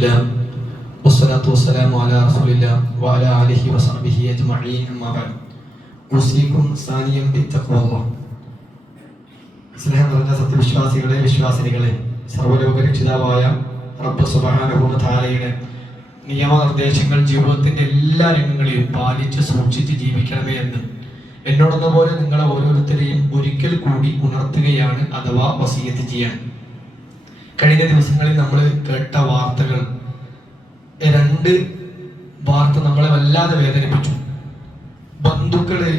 അൽഹംദുലില്ലാ വസ്സലാത്തു വസ്സലാമു അലാ റസൂലില്ലാ വഅലാ ആലിഹി വസഹ്ബിഹി അജ്മഈൻ അമ്മാ ബഅദ്. ഉസീകും സാനിയം ബിത്തഖ്വല്ലാഹ്. സ്നേഹം നിറഞ്ഞ സത്യവിശ്വാസികളെ, വിശ്വാസിനികളെ, സർവ്വലോക രക്ഷിതാവായ റബ്ബ് സുബ്ഹാനഹു വ തആലയുടെ നിയമനിർദ്ദേശങ്ങൾ ജീവിതത്തിന്റെ എല്ലാ രംഗങ്ങളിലും പാലിച്ച് സൂക്ഷിച്ച് ജീവിക്കണമേ എന്ന് എന്നോടെന്നപോലെ നിങ്ങളെ ഓരോരുത്തരെയും ഒരിക്കൽ കൂടി ഉണർത്തുകയാണ്, അഥവാ വസിയത്ത് ചെയ്യാൻ. കഴിഞ്ഞ ദിവസങ്ങളിൽ നമ്മൾ കേട്ട വാർത്തകൾ, രണ്ട് വാർത്ത നമ്മളെ വല്ലാതെ വേദനിപ്പിച്ചു. ബന്ധുക്കള്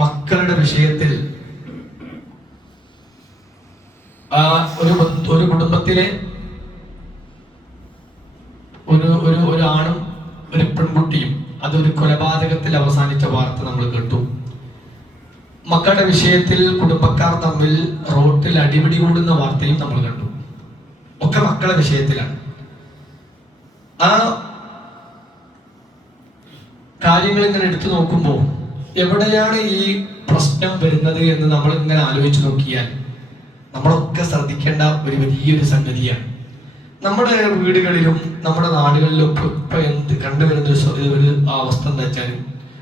മക്കളുടെ വിഷയത്തിൽ ഒരു കുടുംബത്തിലെ ഒരു ആണും ഒരു പെൺകുട്ടിയും അതൊരു കൊലപാതകത്തിൽ അവസാനിച്ച വാർത്ത നമ്മൾ കേട്ടു. മക്കളുടെ വിഷയത്തിൽ കുടുംബക്കാർ തമ്മിൽ റോട്ടിൽ അടിപിടി കൂടുന്ന വാർത്തയും നമ്മൾ കണ്ടു. ഒക്കെ മക്കളുടെ വിഷയത്തിലാണ്. ആ കാര്യങ്ങൾ ഇങ്ങനെ എടുത്തു നോക്കുമ്പോൾ എവിടെയാണ് ഈ പ്രശ്നം വരുന്നത് എന്ന് നമ്മൾ ഇങ്ങനെ ആലോചിച്ച് നോക്കിയാൽ നമ്മളൊക്കെ ശ്രദ്ധിക്കേണ്ട ഒരു വലിയൊരു സംഗതിയാണ്. നമ്മുടെ വീടുകളിലും നമ്മുടെ നാടുകളിലും ഇപ്പൊ എന്ത് കണ്ടുവരുന്ന ഒരു അവസ്ഥ എന്താ വെച്ചാൽ,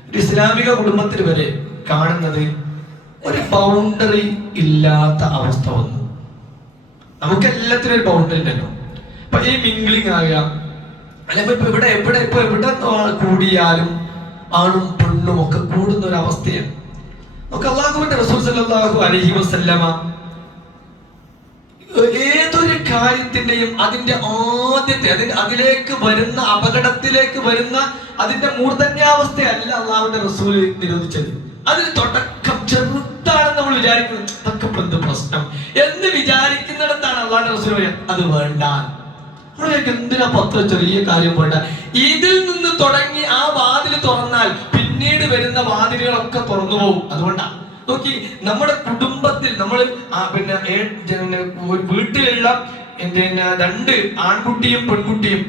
ഒരു ഇസ്ലാമിക കുടുംബത്തിൽ വരെ കാണുന്നത് ഒരു ബൗണ്ടറി ഇല്ലാത്ത അവസ്ഥ വന്നു. നമുക്ക് എല്ലാത്തിനും ഒരു ബൗണ്ടറി ഉണ്ടല്ലോ. ഇപ്പൊ ഈ മിംഗ്ലിംഗ് ആകുക, അല്ലെങ്കിൽ ഇപ്പൊ എവിടെ കൂടിയാലും ആണും പെണ്ണും ഒക്കെ കൂടുന്ന ഒരു അവസ്ഥയാണ്. നമുക്ക് അല്ലാഹുവിന്റെ റസൂൽ സല്ലല്ലാഹു അലൈഹി വസല്ലമ ഏതൊരു കാര്യത്തിന്റെയും അതിന്റെ ആദ്യത്തെ അതിലേക്ക് വരുന്ന അപകടത്തിലേക്ക് വരുന്ന അതിന്റെ മൂർധന്യാവസ്ഥയല്ല അള്ളാഹുവിന്റെ റസൂല് നിരോധിച്ചത്. അതിന് തുടക്കം ചെറുതാണെന്ന് നമ്മൾ വിചാരിക്കുന്നത്, ഇതൊക്കെ എന്ത് പ്രശ്നം എന്ന് വിചാരിക്കുന്നിടത്താണ് അള്ളാഹുവിന്റെ റസൂൽ പറയുക അത് വേണ്ട. എന്തിനാ പത്ര ചെറിയ കാര്യം വേണ്ട. ഇതിൽ നിന്ന് തുടങ്ങി ആ വാതിൽ തുറന്നാൽ പിന്നീട് വരുന്ന വാതിലുകളൊക്കെ തുറന്നു പോകും. അതുകൊണ്ടാണ് നോക്കി നമ്മുടെ കുടുംബത്തിൽ നമ്മൾ വീട്ടിലുള്ള രണ്ട് ആൺകുട്ടിയും പെൺകുട്ടിയും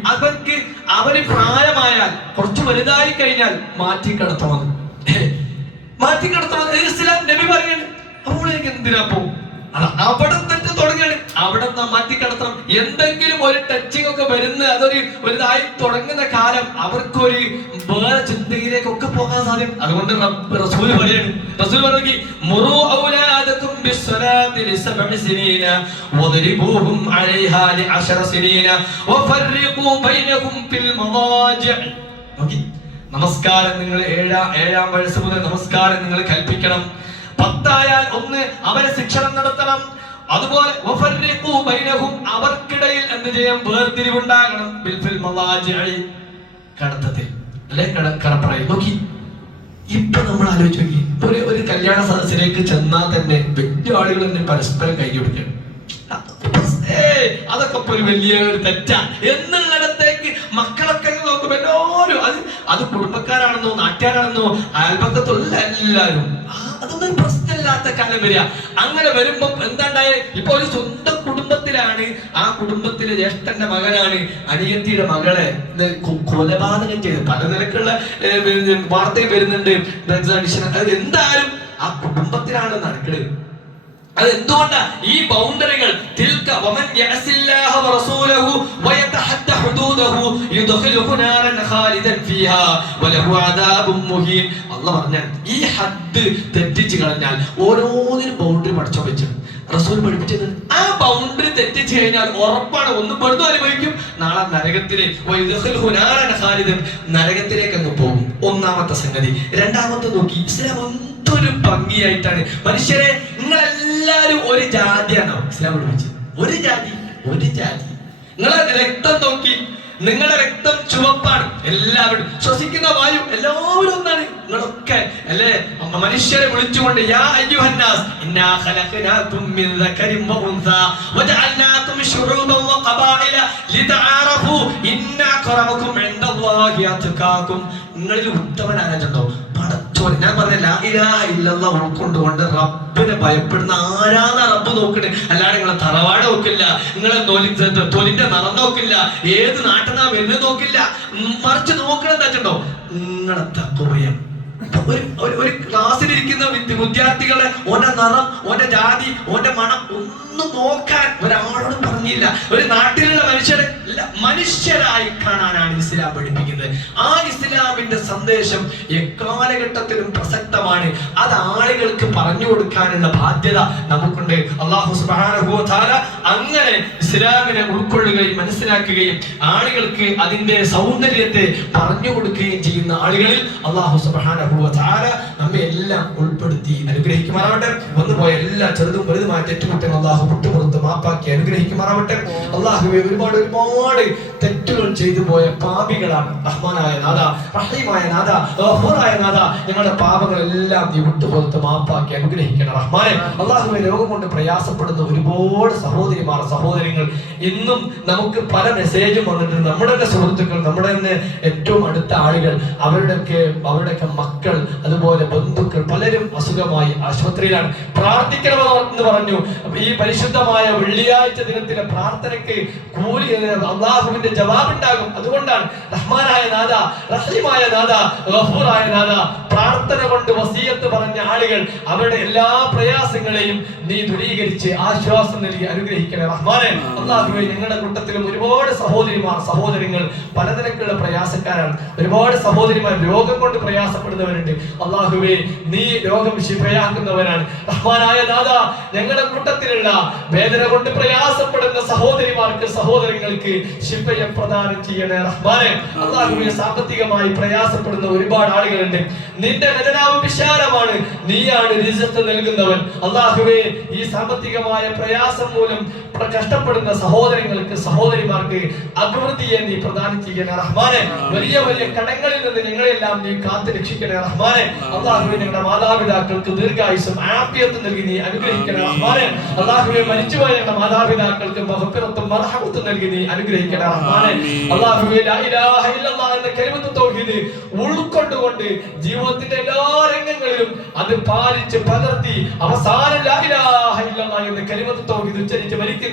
അവര് പ്രായമായാൽ കുറച്ച് വലുതായി കഴിഞ്ഞാൽ മാറ്റിക്കിടത്തണം. ഇസ്ലാം നബി പറയാണ്. അവളേക്ക് എന്തിനാ പോകും? അവിടെ തന്നെ തുടങ്ങാണ്. അവിടെ മാറ്റിക്കിടത്തണം. എന്തെങ്കിലും ഒരു ടച്ചിങ് ഒക്കെ വരുന്ന ഒരു ഇതായി തുടങ്ങുന്ന കാലം അവർക്കൊരു വേറെ ചിന്തയിലേക്കൊക്കെ പോകാൻ സാധ്യത. അതുകൊണ്ട് റസൂൽ പറയാണ്, റസൂൽ പറഞ്ഞു മുറു ഔലാദകും ബിസ്സലാത്തി ലിസബഇ സിനീന വദ്രിബൂഹും അലൈഹാ ലിഅശറ സിനീന വഫർഖൂ ബൈനഹും ഫിൽ മദാജിഅ. നോക്കി, നമസ്കാരം നിങ്ങൾ ഏഴാം വയസ്സ് മുതൽ നമസ്കാരം നിങ്ങൾ കൽപ്പിക്കണം. 10 ആയാൽ അവരെ ശിക്ഷണം നടത്തണം. അതുപോലെ അവർക്കിടയിൽ എന്ത് ചെയ്യാൻ വേർതിരിവുണ്ടാകണം. കടത്തത്തിൽ അല്ലെ കടപ്പറയിൽ. നോക്കി, ഇപ്പൊ നമ്മൾ ആലോചിച്ച് നോക്കി, ഒരു കല്യാണ സദസ്സിലേക്ക് ചെന്നാൽ തന്നെ വലിയ ആളുകൾ തന്നെ പരസ്പരം കൈപിടിക്കണം. അതൊക്കെ ഒരു വലിയ ഒരു തെറ്റാ എന്നുള്ളിടത്തേക്ക് മക്കളൊക്കെ നോക്കുമ്പോ എല്ലാവരും അത് കുടുംബക്കാരാണെന്നോ നാട്ടുകാരാണെന്നോ അയൽപക്കത്തുള്ള എല്ലാവരും അതൊന്നും പ്രശ്നമില്ലാത്ത കാലം വരിക. അങ്ങനെ വരുമ്പോ എന്താണ്ടായ, ഇപ്പൊ ഒരു സ്വന്തം കുടുംബത്തിലാണ്, ആ കുടുംബത്തിലെ ജ്യേഷ്ഠന്റെ മകനാണ് അനിയത്തിയുടെ മകളെ കൊലപാതകം ചെയ്ത് പല നിലക്കുള്ള വാർത്തയിൽ വരുന്നുണ്ട്. അത് എന്തായാലും ആ കുടുംബത്തിലാണ് നടക്കുന്നത്. അതെന്തുകൊണ്ടാ ഈ ബൗണ്ടറികൾ? അല്ലാഹു പറഞ്ഞാൽ ഈ ഹദ് തെറ്റിച്ചു കളഞ്ഞാൽ ഓരോന്നിനും ബൗണ്ടറി പഠിച്ചോ വെച്ചു റസൂൽ പഠിപ്പിച്ചത്. ആ ബൗണ്ടറി തെറ്റിച്ചു കഴിഞ്ഞാൽ ഉറപ്പാണ് ഒന്ന് പെടുന്നു അനുഭവിക്കും, നാളെ നരകത്തിലേക്ക് അങ്ങ് പോകും. ഒന്നാമത്തെ സംഗതി. രണ്ടാമത്തെ നോക്കി, ഇസ്ലാം എന്തൊരു ഭംഗിയായിട്ടാണ് മനുഷ്യരെ നിങ്ങളെല്ലാരും ഒരു ജാതിയാണോ ഇസ്ലാം പഠിപ്പിച്ചത്. ഒരു ജാതി. നിങ്ങളെ രക്തം നോക്കി, നിങ്ങളുടെ രക്തം ചുവപ്പാണ്. എല്ലാവരും ശ്വസിക്കുന്ന വായു എല്ലാവരും ഒന്നാണ്. നിങ്ങളൊക്കെ അല്ലേ മനുഷ്യരെ വിളിച്ചുകൊണ്ട് യാ അയ്യുഹന്നാസ് ഇന്നാ ഖലഖനാകും മിൻ ദക്കരിൻ വ ഉൻസാ വജഅൽനാകും ശുഊബൻ വ ഖബാഇല ലിതആറഫു ഇന്നാ അക്റമകും ഇൻദല്ലാഹി അത്ഖാകും. നിങ്ങളിൽ ഉത്തമനാരാണോ? പടച്ചോൻ. ഞാൻ പറഞ്ഞ ലാ ഇലാഹ ഇല്ലല്ലാഹ് ഉൾക്കൊണ്ടുകൊണ്ട് റബ്ബിനെ ഭയപ്പെടുന്ന ആരാന്ന റബ്ബ് നോക്കണേ. അല്ലാതെ നിങ്ങളെ തറവാട് നോക്കില്ല, നിങ്ങളെ തൊലിന്റെ നിറം നോക്കില്ല, ഏത് നാട്ടിനാ വരുന്നത് നോക്കില്ല. മറിച്ച് നോക്കണെന്ന് വെച്ചിട്ടുണ്ടോ നിങ്ങളെ തഖ്വയം. ഒരു ക്ലാസ്സിലിരിക്കുന്ന വിദ്യാർത്ഥികളെ ഓന്റെ നിറം, ഓന്റെ ജാതി, ഓന്റെ മണം ഒന്നും നോക്കാൻ ഒരാളോടും പറഞ്ഞില്ല. ഒരു നാട്ടിലുള്ള മനുഷ്യരെ മനുഷ്യരായി കാണാനാണ് ഇസ്ലാം പഠിപ്പിക്കുന്നത്. ആ ഇസ്ലാമിന്റെ സന്ദേശം എക്കാലഘട്ടത്തിലും പ്രസക്തമാണ്. അത് ആളുകൾക്ക് പറഞ്ഞു കൊടുക്കാനുള്ള ബാധ്യത നമുക്കുണ്ട്. അല്ലാഹു സുബ്ഹാനഹു വ തആല അങ്ങനെ ഇസ്ലാമിനെ ഉൾക്കൊള്ളുകയും മനസ്സിലാക്കുകയും ആളുകൾക്ക് അതിന്റെ സൗന്ദര്യത്തെ പറഞ്ഞു കൊടുക്കുകയും ചെയ്യുന്ന ആളുകളിൽ അല്ലാഹു സുബ്ഹാനഹു വ തആല നമ്മെ എല്ലാം ഉൾപ്പെടുത്തി അനുഗ്രഹിക്കുമാറാവട്ടെ. വന്നുപോയ എല്ലാ ചെറുതും വലുതുമായ തെറ്റുകുറ്റങ്ങൾ അല്ലാഹു വിട്ടുപുറത്ത് മാപ്പാക്കി അനുഗ്രഹിക്കുമാറാവട്ടെ. അല്ലാഹുവേ, ഒരുപാട് തെറ്റുകൾ ചെയ്തു പോയ പാപികളാണ്. റഹ്മാനായ നാഥ, റഹീമായ നാഥ, ഗഫൂറായ നാഥ, ഞങ്ങളുടെ പാപങ്ങളെല്ലാം നീ വിട്ടുപുറത്ത് മാപ്പാക്കി അനുഗ്രഹിക്കണം റഹ്മാനെ. അല്ലാഹുവേ, രോഗം കൊണ്ട് പ്രയാസപ്പെടുന്ന ഒരുപാട് സഹോദരിമാർ, സഹോദരങ്ങൾ ഇന്നും നമുക്ക് പല മെസ്സേജും വന്നിട്ടുണ്ട്. നമ്മുടെ തന്നെ സുഹൃത്തുക്കൾ, നമ്മുടെ തന്നെ ഏറ്റവും അടുത്ത ആളുകൾ, അവരുടെയൊക്കെ മക്കൾ, അതുപോലെ ബന്ധുക്കൾ പലരും അസുഖമായി ആശുപത്രിയിലാണ്. പ്രാർത്ഥിക്കണമെന്ന് പറഞ്ഞു. ഈ പരിശുദ്ധമായ വെള്ളിയാഴ്ച ദിനത്തിലെ പ്രാർത്ഥനയ്ക്ക് കൂലി അള്ളാഹുവിന്റെ ജവാബുണ്ടാകും. അതുകൊണ്ടാണ് റഹ്മാനായ നാഥ, റഹീമായ നാഥ, ഗഫൂറായ നാഥ, പ്രാർത്ഥന കൊണ്ട് വസിയത്ത് പറഞ്ഞ ആളുകൾ അവരുടെ എല്ലാ പ്രയാസങ്ങളെയും നീ ദൂരീകരിച്ച് ആശ്വാസം നൽകി അനുഗ്രഹിക്കണേ റഹ്മാനെ. അല്ലാഹുവേ, ഞങ്ങളുടെ കൂട്ടത്തിലും ഒരുപാട് സഹോദരിമാർ, സഹോദരങ്ങൾ പലതരത്തിലുള്ള പ്രയാസക്കാരാണ്. ഒരുപാട് സഹോദരിമാർ രോഗം കൊണ്ട് പ്രയാസപ്പെടുന്നവരുണ്ട്. അല്ലാഹുവേ, നീ രോഗം ശിഫയാക്കുന്നവനാണ് റഹ്മാനായ നാഥ. ഞങ്ങളുടെ കൂട്ടത്തിലുള്ള വേദന കൊണ്ട് പ്രയാസപ്പെടുന്ന സഹോദരിമാർക്ക്, സഹോദരങ്ങൾക്ക് ശിഫയെ പ്രദാനം ചെയ്യണേ റഹ്മാനെ. അല്ലാഹുവേ, സാമ്പത്തികമായി പ്രയാസപ്പെടുന്ന ഒരുപാട് ആളുകളുണ്ട്. നിന്റെ ഖജനാവ് വിശാലമാണ്, നീയാണ് റിസ്ക് നൽകുന്നവൻ. അല്ലാഹുവേ, ഈ സാമ്പത്തികമായ പ്രയാസം മൂലം കഷ്ടപ്പെടുന്ന സഹോദരങ്ങൾക്ക്, സഹോദരിമാർക്ക് അഭിവൃദ്ധിയെ നീ പ്രദാനം ചെയ്യണേ റഹ്മാനെ. വലിയ വലിയ കടങ്ങളിൽ നിന്ന് ഞങ്ങളെല്ലാം നീ കാത്തു രക്ഷിക്കണേ റഹ്മാനെ. അല്ലാഹുവേ, ഞങ്ങളുടെ മാതാപിതാക്കൾക്ക് ദീർഘായുസ്സും ആഫിയത്തും നൽകി നീ അനുഗ്രഹിക്കണേ റഹ്മാനെ. അല്ലാഹുവേ, മരിച്ചുപോയ ഞങ്ങളുടെ മാതാപിതാക്കൾക്ക് മഗ്ഫിറത്തും മർഹമത്തും നൽകി നീ അനുഗ്രഹിക്കണേ റഹ്മാനെ. അല്ലാഹുവേ, ലാ ഇലാഹ ഇല്ലല്ലാഹ് എന്ന കലിമത്ത് തൗഹീദ് ഉൾക്കൊണ്ടുകൊണ്ട് ജീവിതത്തിന്റെ എല്ലാ രംഗങ്ങളിലും അത് പാലിച്ച് പകർത്തി അവസാനം ലാ ഇലാഹ ഇല്ലല്ലാഹ് എന്ന കലിമത്ത് തൗഹീദ് ഉച്ചരിച്ച് മരിക്കുന്ന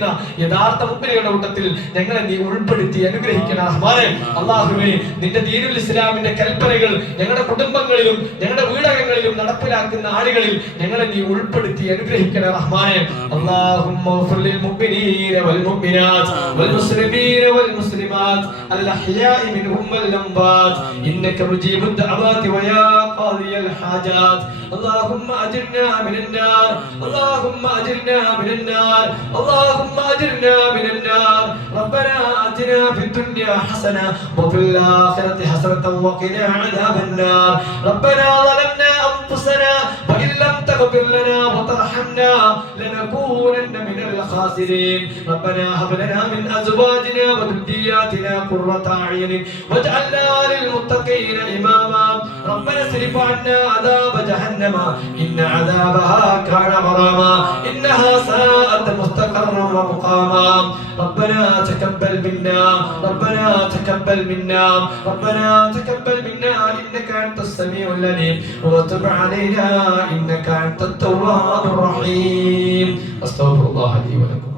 യഥാർത്ഥ മുഅ്മിനുകളുടെ കൂട്ടത്തിൽ ഞങ്ങളെ നീ ഉൾപ്പെടുത്തി അനുഗ്രഹിക്കണേ റഹ്മാനെ. അല്ലാഹുവേ, നിന്റെ ദീനുൽ ഇസ്ലാമിന്റെ കൽപ്പനകൾ ഞങ്ങളുടെ കുടുംബങ്ങളിലും ഞങ്ങളുടെ വീടകങ്ങളിലും നടപ്പിലാക്കുന്ന ആളുകളിൽ ഞങ്ങളെ നീ ഉൾപ്പെടുത്തി അനുഗ്രഹിക്കണേ റഹ്മാനെ. അല്ലാഹുമ്മ ഗ്ഫിർ ലിൽ മുഅ്മിനീന വൽ മുഅ്മിനാത്ത് വൽ മുസ്ലിമീന വൽ മുസ്ലിമാത്ത് അൽ അഹ്യാഇ മിൻഹും വൽ അംവാത്ത് ഇന്നക മുജീബുദ് ദഅവാതി വയാ ഖാദിയൽ ഹാജാത്ത്. اللهم أجرنا من النار، اللهم أجرنا من النار، اللهم أجرنا من النار. ربنا آتنا في الدنيا حسنة وفي الآخرة حسنة وقنا عذاب النار. ربنا ظلمنا أنفسنا وإن لم تغفر لنا وترحمنا لنكونن من الخاسرين. ربنا هب لنا من أزواجنا وذرياتنا قرة أعين واجعلنا للمتقين إماما. ربنا اصرف عنا عذاب جهنم إن عذابها كان غراما إنها ساءت مستقرا ومقاما. ربنا تقبل منا، ربنا تقبل منا، ربنا تقبل منا إنك أنت السميع العليم وتب علينا إنك أنت التواب الرحيم. أستغفر الله لي ولكم.